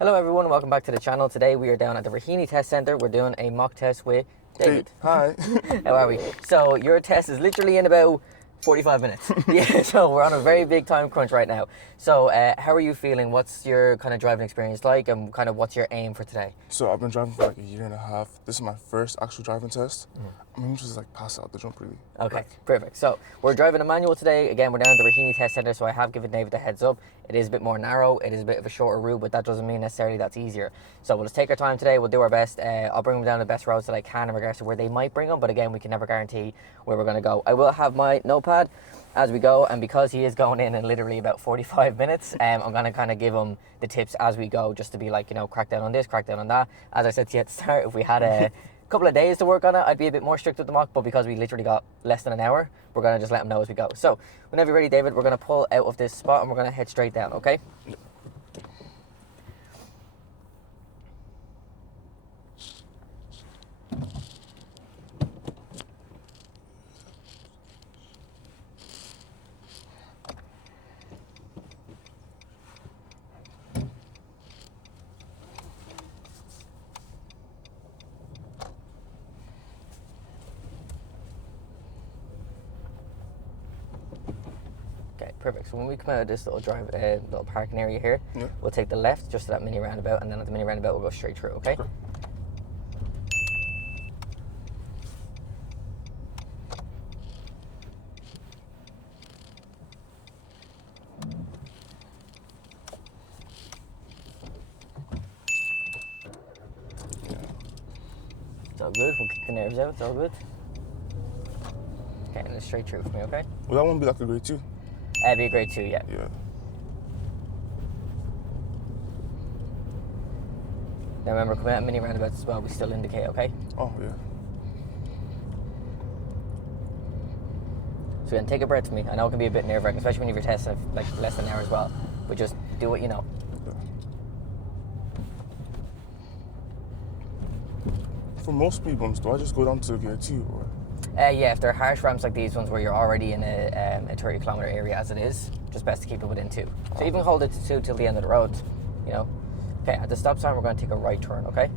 Hello everyone, welcome back to the channel. Today we are down at the Raheny Test Centre. We're doing a mock test with David. Hi. How are we? So your test is literally in about 45 minutes. Yeah, so we're on a very big time crunch right now. So how are you feeling? What's your kind of driving experience like, and kind of what's your aim for today? So I've been driving for like a year and a half. This is my first actual driving test. I'm just like pass out the jump really. Okay, perfect. So we're driving a manual today. Again, we're down at the Raheny Test Centre, so I have given David the heads up. It is a bit more narrow, it is a bit of a shorter route, but that doesn't mean necessarily that's easier. So we'll just take our time today, we'll do our best. I'll bring them down the best roads that I can in regards to where they might bring them, but again, we can never guarantee where we're going to go. I will have my notepad as we go, and because he is going in literally about 45 minutes, I'm going to kind of give him the tips as we go, just to be like, you know, crack down on this, crack down on that. As I said to you at the start, if we had a couple of days to work on it, I'd be a bit more strict with the mock, but because we literally got less than an hour, we're going to just let him know as we go. So whenever you're ready, David, we're going to pull out of this spot and we're going to head straight down, okay? Okay, perfect. So when we come out of this little little parking area here, we'll take the left just to that mini roundabout, and then at the mini roundabout we'll go straight through, okay? It's all good. We'll kick the nerves out. It's all good. Okay, and then straight through for me, okay? Will that one be like a grade 2? It'd be a grade 2, yeah. Yeah. Now remember, coming out of mini roundabouts as well, we still indicate, okay? Oh, yeah. So then take a breath for me. I know it can be a bit nerve-wracking, especially when you're testing like less than an hour as well. But just do what you know. For most speed bumps, do I just go down to grade 2 or? Yeah, if they're harsh ramps like these ones where you're already in a 30 kilometre area as it is, just best to keep it within 2. So even hold it to 2 till the end of the road, you know. Okay, at the stop sign we're going to take a right turn, okay?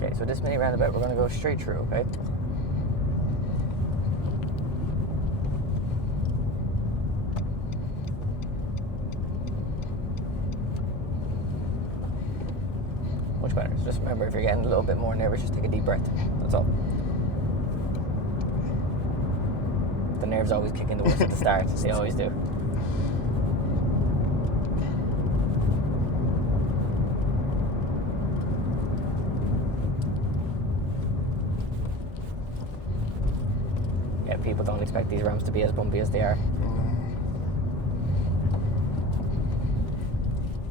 Okay, so this mini roundabout we're going to go straight through, okay? Much better. So just remember, if you're getting a little bit more nervous, just take a deep breath. That's all. The nerves always kick in the worst at the start. They always do. Yeah, people don't expect these ramps to be as bumpy as they are.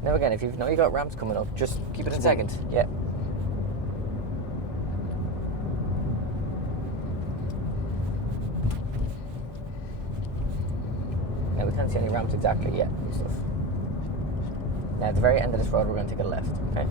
Now again, if you know you got ramps coming up, just keep it in second. Yeah. Now we can't see any ramps exactly yet and stuff. Now at the very end of this road we're going to take a left, okay?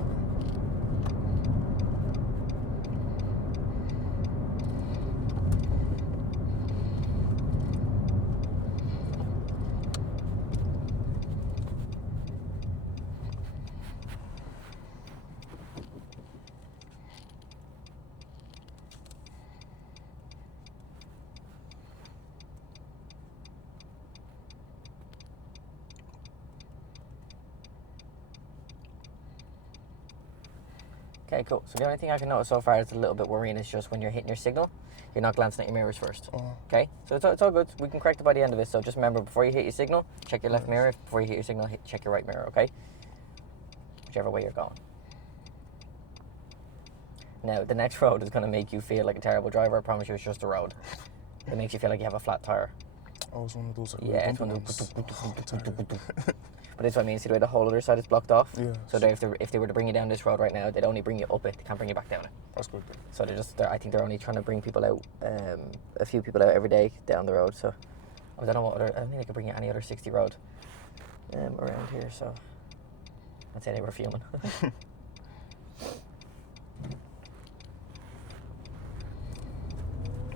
Okay, cool. So the only thing I can notice so far that's a little bit worrying is just when you're hitting your signal, you're not glancing at your mirrors first. Okay? So it's all good. We can correct it by the end of it. So just remember, before you hit your signal, check your left mirror. Before you hit your signal, check your right mirror, okay? whichever way you're going. Now, the next road is going to make you feel like a terrible driver. I promise you, it's just a road. It makes you feel like you have a flat tire. Oh, it's one of those like Yeah, it's bumpy one of ones. those. But this is what I mean. See the way the whole other side is blocked off? Yeah. So if they were to bring you down this road right now, they'd only bring you up it. They can't bring you back down it. That's good. So I think they're only trying to bring people out, a few people out every day down the road. So I don't know I don't think they could bring you any other 60 road around here. So I'd say they were fuming.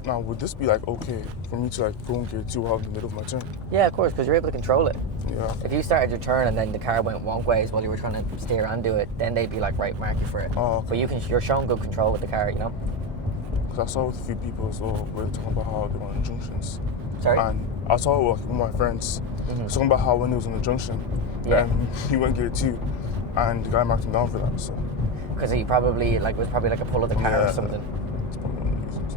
Now, would this be like okay for me to like go in gear 2 out in the middle of my turn? Yeah, of course, because you're able to control it. Yeah. If you started your turn and then the car went wonk ways while you were trying to steer and do it, then they'd be like, right, mark you for it. Oh, okay. But you're showing good control with the car, you know? Because I saw with a few people as well, where they're talking about how they were on junctions. Sorry? And I saw it with one of my friends, talking about how when he was on the junction, Yeah. he went gear 2, and the guy marked him down for that, so. Because he probably was probably like a pull of the car Yeah. or something. It's probably one of the reasons.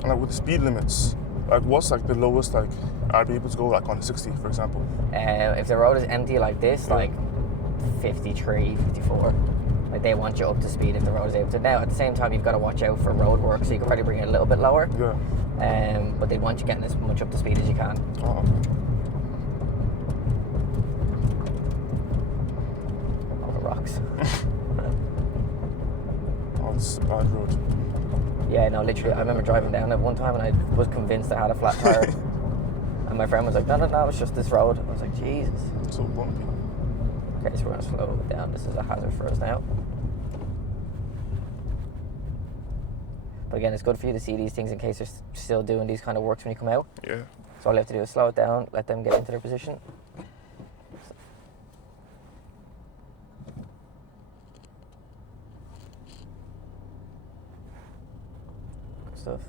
And like with the speed limits, like what's like the lowest like I'd be able to go like on 60, for example? If the road is empty like this, Yeah. like 53, 54, like they want you up to speed if the road is able to. Now, at the same time, you've got to watch out for road work, so you can probably bring it a little bit lower. Yeah. But they want you getting as much up to speed as you can. Oh, okay. All the rocks. Oh, it's a bad road. Yeah, no, literally, I remember driving down it one time and I was convinced I had a flat tire. And my friend was like, no, it's just this road. I was like, Jesus. It's so bumpy. Okay, so we're going to slow it down. This is a hazard for us now. But again, it's good for you to see these things in case they're still doing these kind of works when you come out. Yeah. So all you have to do is slow it down, let them get into their position. Good stuff.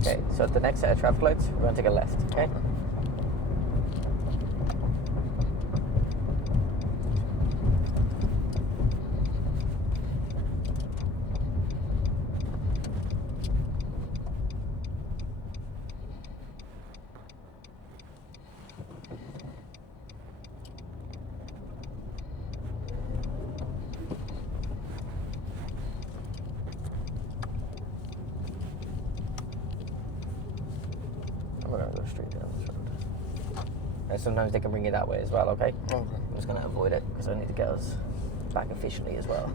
Okay, so at the next set of traffic lights, we're going to take a left, okay? We're going to go straight down this road. And sometimes they can bring you that way as well, okay? Okay. I'm just going to avoid it because I need to get us back efficiently as well.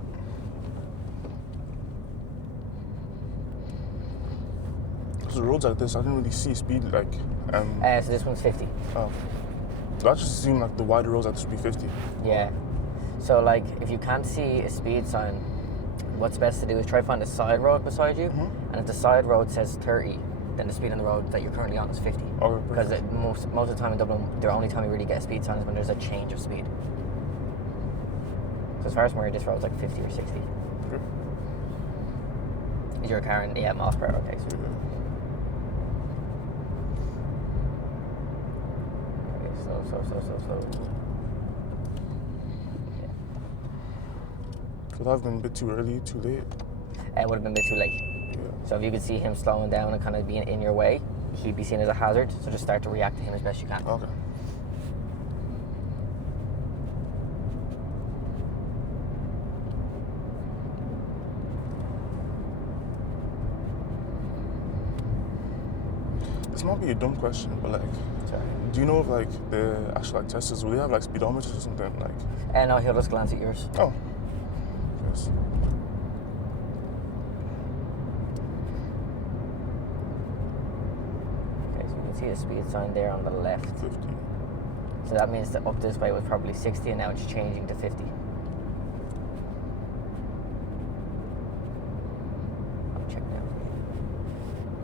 So roads like this, I didn't really see speed like. So this one's 50. Oh. That just seemed like the wider roads that should be 50. Yeah. So like, if you can't see a speed sign, what's best to do is try to find a side road beside you, and if the side road says 30, then the speed on the road that you're currently on is 50. Okay, Because most of the time in Dublin, the only time you really get a speed sign is when there's a change of speed. So as far as where this road's like 50 or 60. Okay. Is your car in miles per hour? Okay. So. Okay, slow. Could that have been a bit too early, too late? It would have been a bit too late. Yeah. So if you could see him slowing down and kind of being in your way, he'd be seen as a hazard. So just start to react to him as best you can. Okay. This might be a dumb question, but like, Sorry. do you know if like the actual like testers, will they have like speedometers or something? Like, No, he'll just glance at yours. oh, yes. Okay, so you can see the speed sign there on the left. 50. So that means that up this way was probably 60 and now it's changing to 50.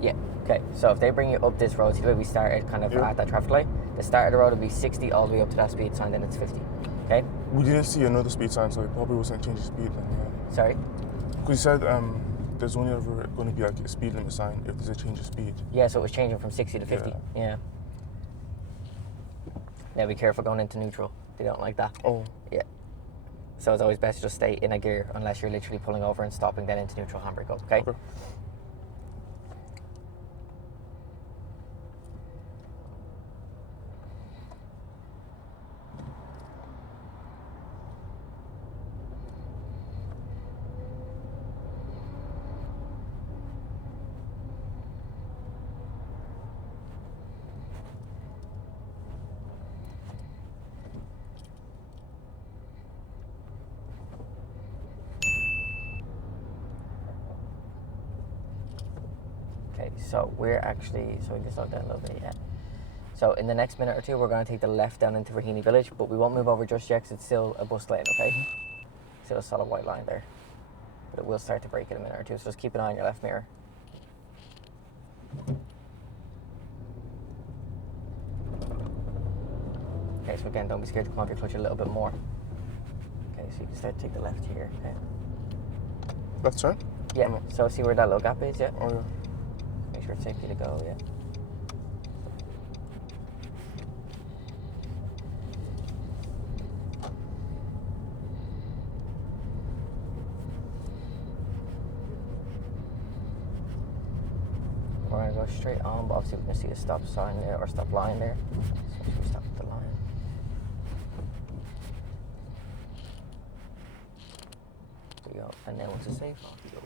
Yeah. Okay. So if they bring you up this road, see the way we started, kind of Yeah. at that traffic light. The start of the road will be 60 all the way up to that speed sign. Then it's 50. Okay. We didn't see another speed sign, so it probably wasn't changing speed then, yeah. Sorry. Because you said there's only ever going to be like a speed limit sign if there's a change of speed. Yeah. So it was changing from 60 to 50. Yeah. Yeah. Now be careful going into neutral. They don't like that. Oh, Yeah. So it's always best to just stay in a gear unless you're literally pulling over and stopping, then into neutral handbrake up. Okay. okay. Okay, so we're actually, so we can slow down a little bit, yeah. So in the next minute or two, we're going to take the left down into Raheny Village, but we won't move over just yet because it's still a bus lane, okay? Still a solid white line there. But it will start to break in a minute or two, so just keep an eye on your left mirror. Okay, so again, don't be scared to come off your clutch a little bit more. Okay, so you can start to take the left here, okay? Left turn? Yeah, so see where that little gap is, yeah? Oh, yeah. Make sure it's safe for you to go, yeah. We're going to go straight on, but obviously we can see a stop sign there, or stop line there. So we stop at the line. There you go. And then once it's safe, off you go.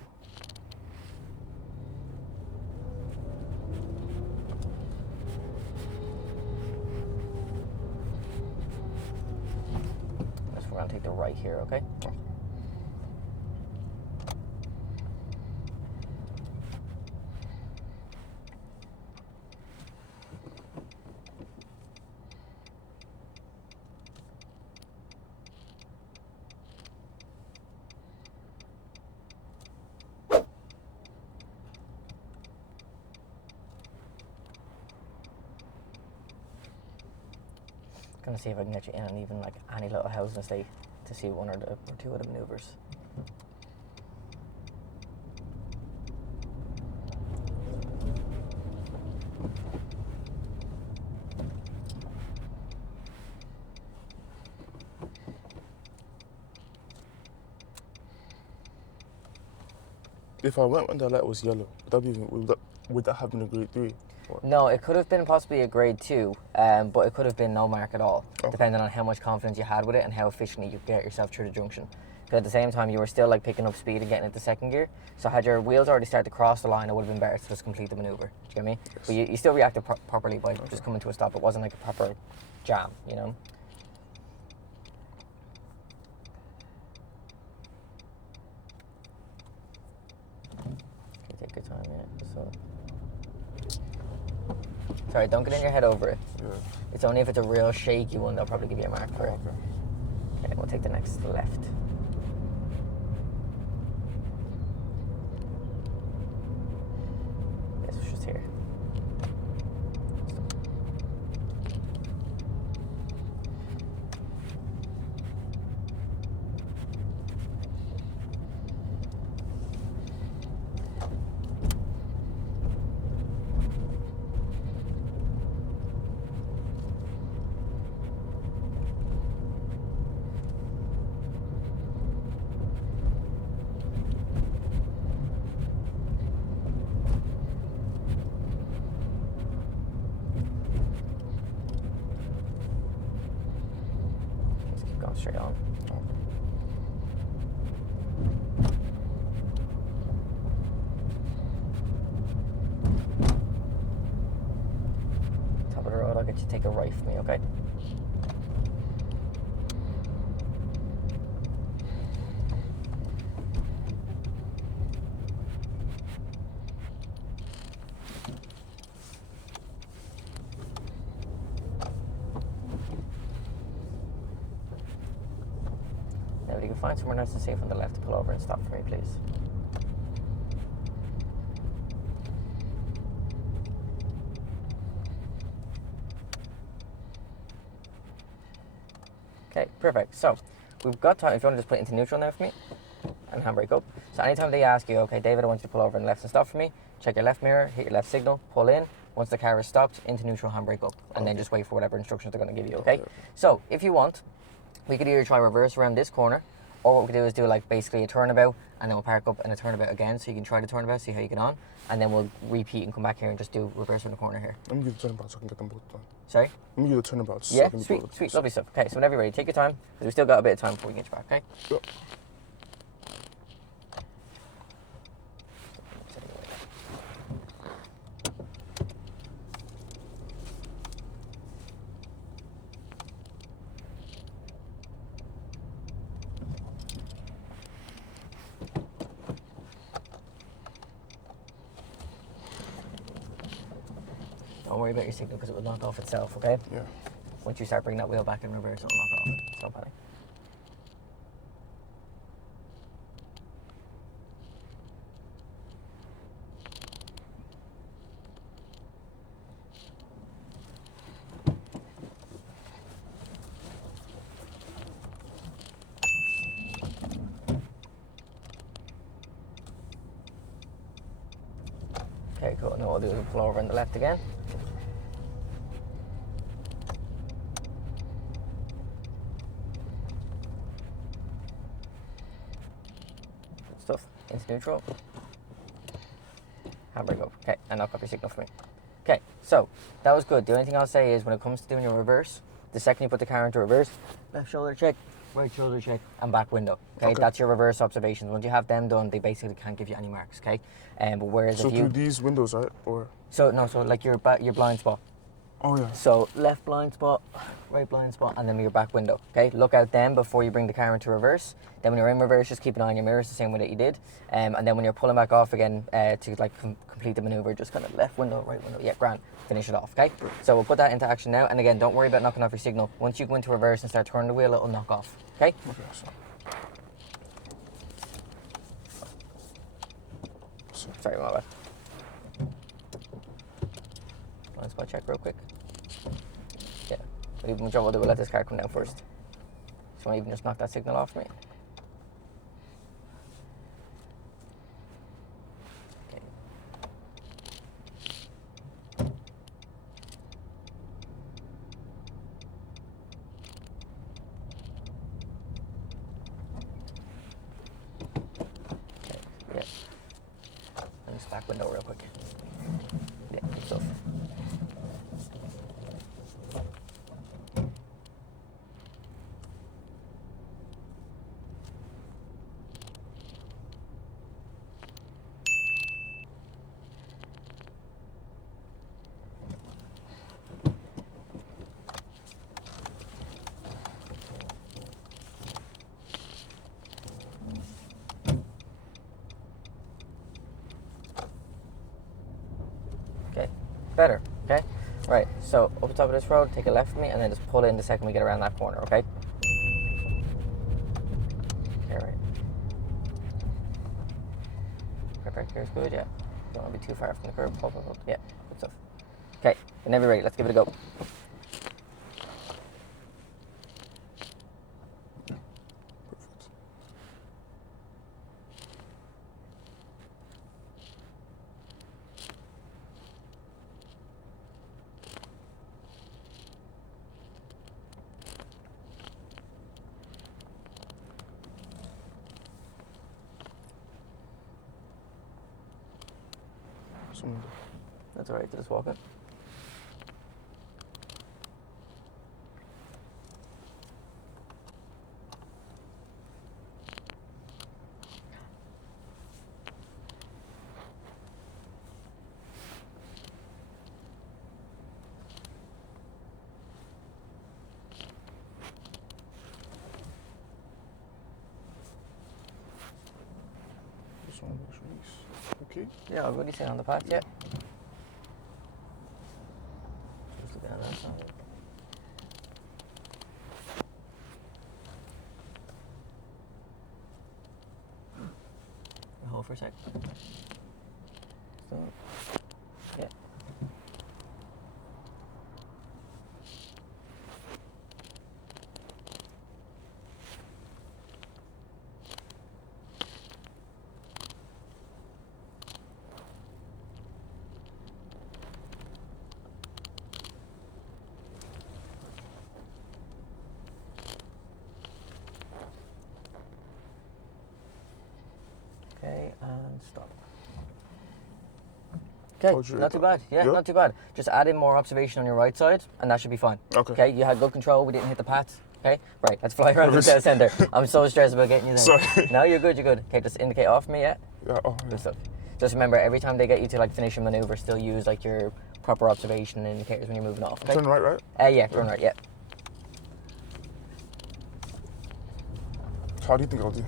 We're going to take the right here, okay? Gonna see if I can get you in on even like any little housing estate to see one or two of the maneuvers. If I went when the light was yellow, would that have been a grade 3? Or? No, it could have been possibly a grade 2, but it could have been no mark at all, Okay. depending on how much confidence you had with it and how efficiently you could get yourself through the junction. Because at the same time, you were still like picking up speed and getting into second gear. So had your wheels already started to cross the line, it would have been better to just complete the maneuver. Do you get me? Yes. But you still reacted properly by just coming to a stop. It wasn't like a proper jam, you know? Okay, take your time, yeah. So. Sorry, don't get in your head over it. Yeah. It's only if it's a real shaky one they'll probably give you a mark for it. Okay. Okay, we'll take the next left. This was just here. Just keep going straight on. Top of the road, I'll get you to take a right from me, okay? Now, if you can find somewhere nice and safe on the left to pull over and stop for me, please. Okay, perfect. So we've got time. If you want to just put it into neutral now for me, and handbrake up. So anytime they ask you, okay, David, I want you to pull over and left and stop for me, check your left mirror, hit your left signal, pull in. Once the car is stopped, into neutral, handbrake up, and then just wait for whatever instructions they're going to give you. Okay. So if you want, we could either try reverse around this corner, or what we could do is do like basically a turnabout, and then we'll park up and a turnabout again, so you can try the turnabout, see how you get on, and then we'll repeat and come back here and just do reverse around the corner here. Let me do the turnabout so I can get them both done. Sorry? Let me do the turnabouts. So Yeah, I can do sweet, both. sweet, lovely stuff. Okay, so whenever you're ready, take your time, because we still got a bit of time before we get you back, okay? Yep. Don't worry about your signal because it will knock off itself, okay? Yeah. Once you start bringing that wheel back in reverse, it'll knock off. It's no panic. Okay, cool. Now what we'll do is we'll pull over on the left again. Good stuff. Into neutral. Handbrake up. Okay, and knock up your signal for me. Okay, so that was good. The only thing I'll say is when it comes to doing your reverse, the second you put the car into reverse, left shoulder check, right shoulder check, and back window. Okay, that's your reverse observations. Once you have them done, they basically can't give you any marks. Okay, but whereas So if you through these windows, right? Or so like your blind spot. oh yeah. So left blind spot, right blind spot, and then your back window. Okay, look out then before you bring the car into reverse. Then when you're in reverse, just keep an eye on your mirrors the same way that you did. And then when you're pulling back off again to like complete the maneuver, just kind of left window, right window. Yeah, grand. Finish it off. Okay. So we'll put that into action now. And again, don't worry about knocking off your signal. Once you go into reverse and start turning the wheel, it'll knock off. Okay. Okay. So. Sorry, my bad. Blind spot check real quick. Yeah. We'll do. We'll let this car come down first. So you can just knock that signal off for me. Okay. Okay. Yeah. And just back window real quick. Yeah, good stuff. Okay, better, okay? Right, so up the top of this road, take a left from me, and then just pull in the second we get around that corner, okay? Okay, right. Perfect, here's good, yeah. Don't want to be too far from the curb, pull. Yeah, good stuff. Okay, whenever you're ready, let's give it a go. That's alright, just walk it. This one looks nice. Okay. Yeah, what do you say on the path? Yeah. Just look at that side. Hold for a sec. So, yeah. Stop. Okay, Oh, sure. not too bad. Yeah, Yeah? not too bad. Just add in more observation on your right side, and that should be fine. Okay. You had good control. We didn't hit the pads. Okay, right. Let's fly around the test center. I'm so stressed about getting you there. Sorry. No, you're good. You're good. Okay, just indicate off for me. Yeah. Yeah. Oh, yeah. Good stuff. Just remember, every time they get you to like finish a maneuver, still use like your proper observation indicators when you're moving off. Okay? Turn right, right? Yeah, turn right. Yeah. How do you think I'll do?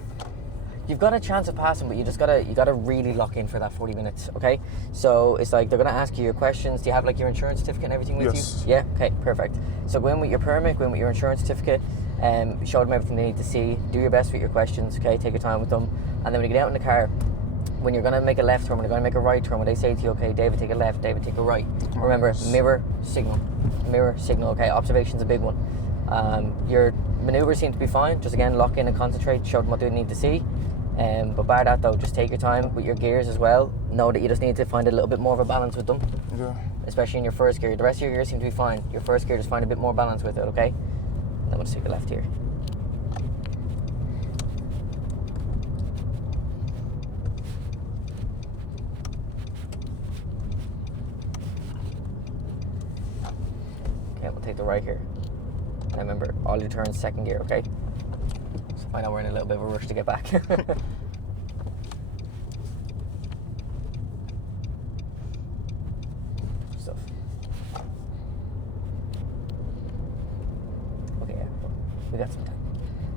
You've got a chance of passing, but you gotta really lock in for that 40 minutes, okay? So it's like they're gonna ask you your questions. Do you have like your insurance certificate and everything with Yes. you? Yeah. Okay. Perfect. So go in with your permit, go in with your insurance certificate, show them everything they need to see. Do your best with your questions, okay? Take your time with them, and then when you get out in the car, when you're gonna make a left turn, when you're gonna make a right turn, when they say to you, okay, David, take a left, David, take a right. Remember, mirror signal, okay? Observation's a big one. Your maneuvers seem to be fine. Just again, lock in and concentrate, show them what they need to see. But by that though, just take your time with your gears as well. Know that you just need to find a little bit more of a balance with them, Yeah. especially in your first gear. The rest of your gears seem to be fine. Your first gear, just find a bit more balance with it, okay? And then we'll just take a left here. Okay, we'll take the right here. And remember, all your turns second gear, okay? So I know we're in a little bit of a rush to get back. Stuff. Okay, yeah, we got some time.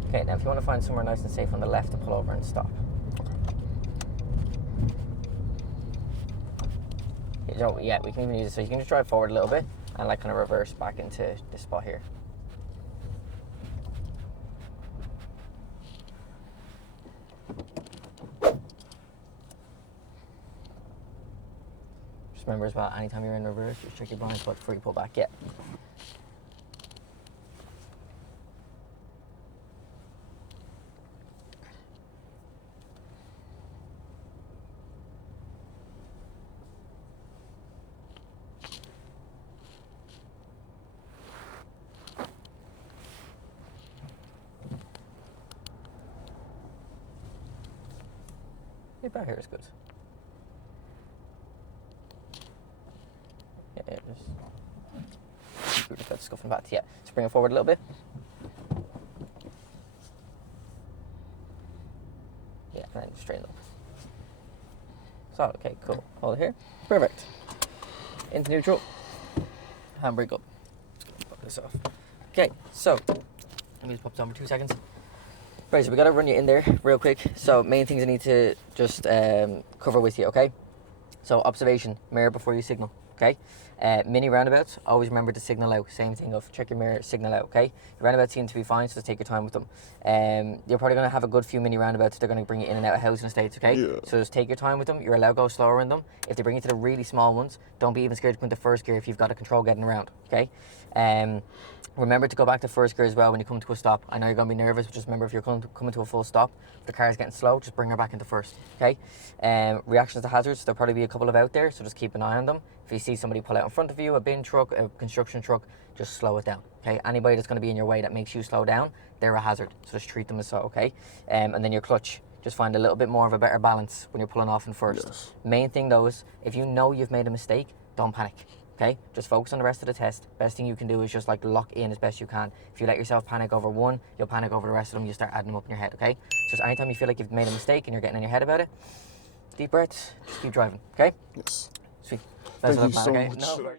Okay, now if you want to find somewhere nice and safe on the left to pull over and stop. So yeah, we can even use it. So you can just drive forward a little bit and like kind of reverse back into this spot here. Just remember as well, anytime you're in reverse, just check your blind spot before you pull back. Yeah. Yeah, back here is good. Yeah, just got scuffing back. Yeah, just bring it forward a little bit. Yeah, and then straighten up. Solid. Okay, cool. Hold it here. Perfect. Into neutral. Handbrake up. Pop this off. Okay, so let me just pop this on for 2 seconds. Right, so we got to run you in there real quick. So main things I need to just cover with you, okay? So observation, mirror before you signal, okay? Mini roundabouts, always remember to signal out. Same thing of check your mirror, signal out, okay? Your roundabouts seem to be fine, so just take your time with them. You're probably going to have a good few mini roundabouts. They're going to bring you in and out of housing estates, okay? Yeah. So just take your time with them. You're allowed to go slower in them. If they bring you to the really small ones, don't be even scared to go into first gear if you've got a control getting around, okay? Remember to go back to first gear as well when you come to a stop. I know you're going to be nervous, but just remember if you're coming to a full stop, if the car is getting slow, just bring her back into first, okay? Reactions to hazards, there'll probably be a couple of out there, so just keep an eye on them. If you see somebody pull out in front of you, a bin truck, a construction truck, just slow it down, okay? Anybody that's going to be in your way that makes you slow down, they're a hazard, so just treat them as so, okay? And then your clutch, just find a little bit more of a better balance when you're pulling off in first. Yes. Main thing though is, if you know you've made a mistake, don't panic. Okay, just focus on the rest of the test. Best thing you can do is just like lock in as best you can. If you let yourself panic over one, you'll panic over the rest of them. You start adding them up in your head. Okay, so just anytime you feel like you've made a mistake and you're getting in your head about it, deep breaths, just keep driving. Okay, Yes. sweet. Thank Best of you luck, so man, okay? much. No worries.